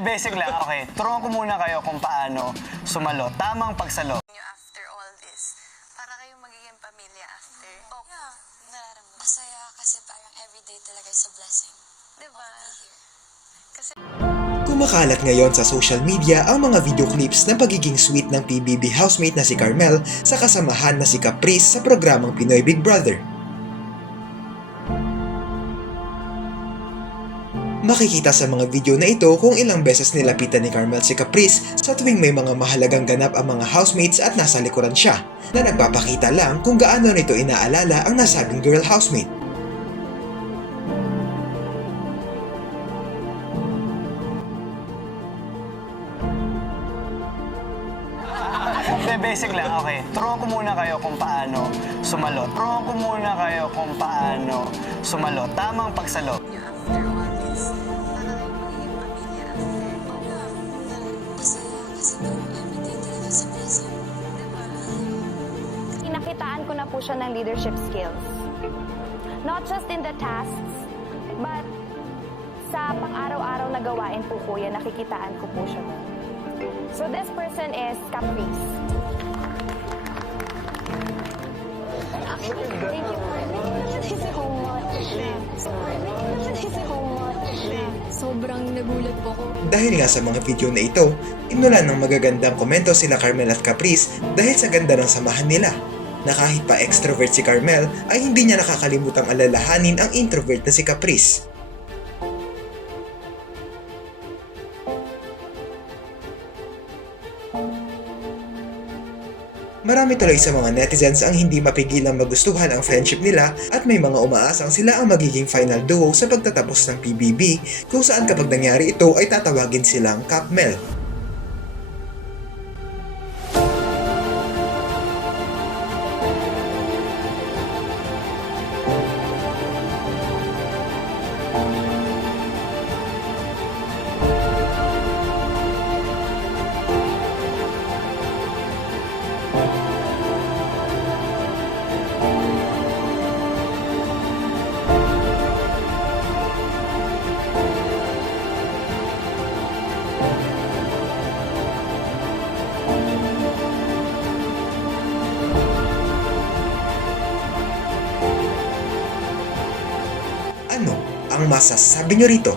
basic lang. Okay, turuan ko muna kayo kung paano sumalo. Tamang pagsalo. After all this, para kayong magiging pamilya after. Oh, Yeah. nararamdaman. Masaya kasi parang everyday talaga is a blessing. Diba? Kasi Kumakalat ngayon sa social media ang mga video clips ng pagiging sweet ng PBB housemate na si Carmel sa kasamahan na si Caprice sa programang Pinoy Big Brother. Makikita sa mga video na ito kung ilang beses nilapitan ni Carmel si Caprice sa tuwing may mga mahalagang ganap ang mga housemates at nasa likuran siya, na nagpapakita lang kung gaano nito inaalala ang nasabing girl housemate. Basic lang. Okay, turuan ko muna kayo kung paano sumalo. Turuan ko muna kayo kung paano sumalo. Tamang pagsalo. after all this, para kayong magiging pamilya after. Oh, Masaya kasi parang everyday talaga is a blessing. diba? Pinakitaan ko na po siya ng leadership skills. Not just in the tasks, but sa pang-araw-araw na gawain po kuya, nakikitaan ko po siya. So this person is Caprice. Thank you so much. Sobrang nagulat po ko. Dahil nga sa mga video na ito, inulan ng magagandang komento sila Carmel at Caprice dahil sa ganda ng samahan nila, na kahit pa extrovert si Carmel ay hindi niya nakakalimutang alalahanin ang introvert na si Caprice. Marami tuloy sa mga netizens ang hindi mapigilang magustuhan ang friendship nila at may mga umaasang sila ang magiging final duo sa pagtatapos ng PBB, kung saan kapag nangyari ito ay tatawagin silang Capmel. Ano ang masasabi nyo rito?